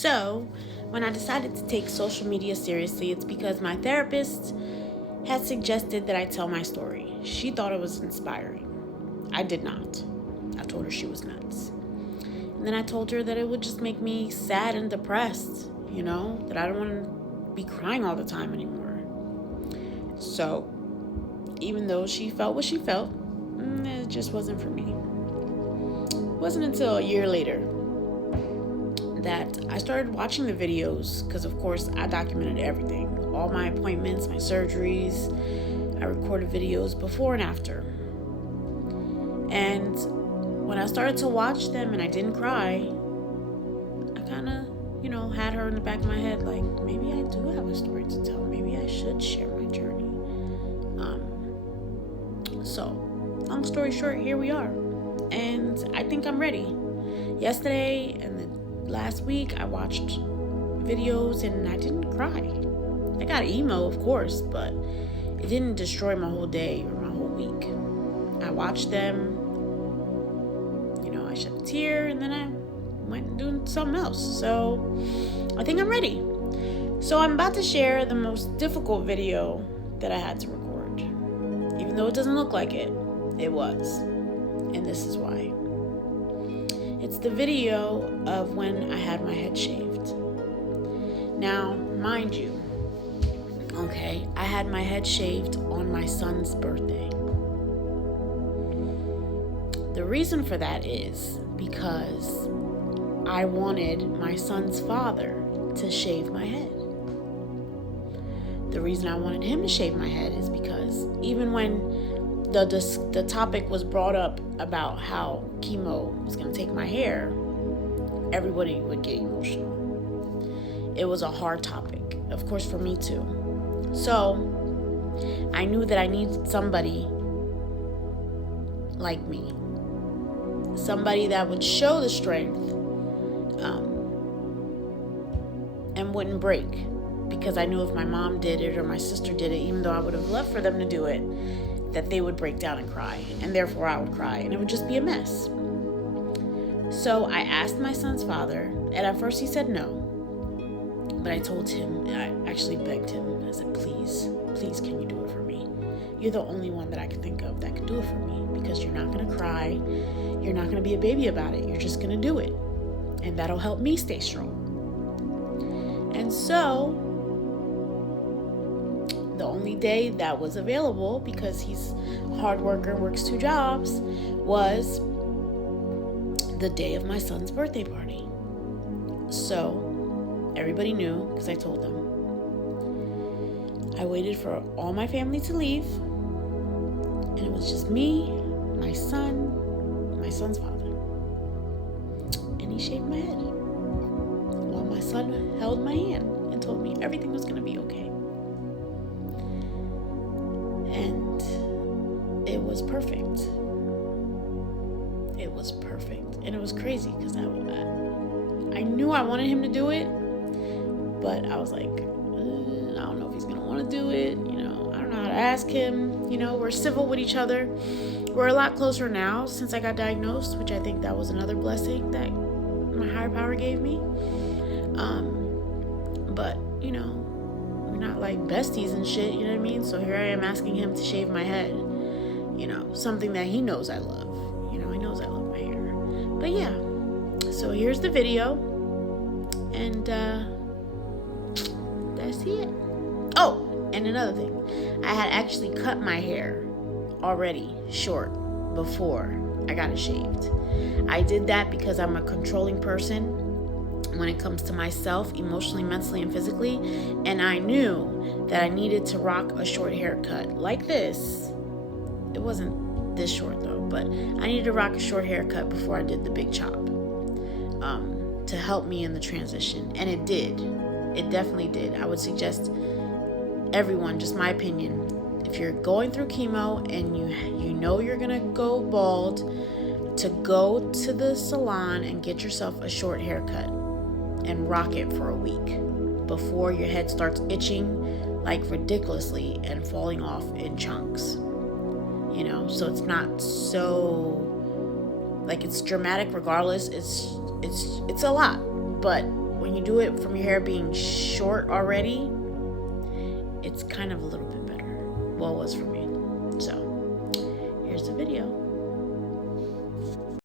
So, when I decided to take social media seriously, it's because my therapist had suggested that I tell my story. She thought it was inspiring. I did not. I told her she was nuts. And then I told her that it would just make me sad and depressed, that I don't want to be crying all the time anymore. So, even though she felt what she felt, it just wasn't for me. It wasn't until a year later that I started watching the videos because, of course, I documented everything. All my appointments, my surgeries. I recorded videos before and after. And when I started to watch them and I didn't cry, I kind of, had her in the back of my head, like, maybe I do have a story to tell. Maybe I should share my journey. So, long story short, here we are. And I think I'm ready. Yesterday and the last week, I watched videos and I didn't cry. I got emo, of course, but it didn't destroy my whole day or my whole week. I watched them, I shed a tear, and then I went and doing something else. So I think I'm ready. So I'm about to share the most difficult video that I had to record. Even though it doesn't look like it, it was. And this is why. It's the video of when I had my head shaved. Now, mind you, I had my head shaved on my son's birthday. The reason for that is because I wanted my son's father to shave my head. The reason I wanted him to shave my head is because even when the topic was brought up about how chemo was going to take my hair, everybody would get emotional. It was a hard topic, of course, for me too. So I knew that I needed somebody like me. Somebody that would show the strength and wouldn't break. Because I knew if my mom did it or my sister did it, even though I would have loved for them to do it, that they would break down and cry. And therefore I would cry. And it would just be a mess. So I asked my son's father. And at first he said no. But I told him, I actually begged him. I said, please, can you do it for me? You're the only one that I can think of that could do it for me. Because you're not going to cry. You're not going to be a baby about it. You're just going to do it. And that'll help me stay strong. And so, the only day that was available, because he's a hard worker, works 2 jobs, was the day of my son's birthday party. So, everybody knew, because I told them. I waited for all my family to leave, and it was just me, my son's father. And he shaved my head while my son held my hand and told me everything was going to be okay. And it was perfect. It was perfect. And it was crazy because I knew I wanted him to do it, but I was like, I don't know if he's going to want to do it. I don't know how to ask him. We're civil with each other. We're a lot closer now since I got diagnosed, which I think that was another blessing that my higher power gave me. But, we're not like besties and shit, you know what I mean? So here I am asking him to shave my head, something that he knows I love. He knows I love my hair. But yeah, so here's the video, and that's it. Oh, and another thing, I had actually cut my hair already short before I got it shaved. I did that because I'm a controlling person when it comes to myself, emotionally, mentally, and physically. And I knew that I needed to rock a short haircut like this. It wasn't this short though, but I needed to rock a short haircut before I did the big chop to help me in the transition. And it did. It definitely did. I would suggest everyone, just my opinion, if you're going through chemo and you know you're gonna go bald, to go to the salon and get yourself a short haircut and rock it for a week before your head starts itching like ridiculously and falling off in chunks. So it's not so like it's dramatic regardless. It's a lot, but when when you do it from your hair being short already, it's kind of a little bit better. Well, it was for me. So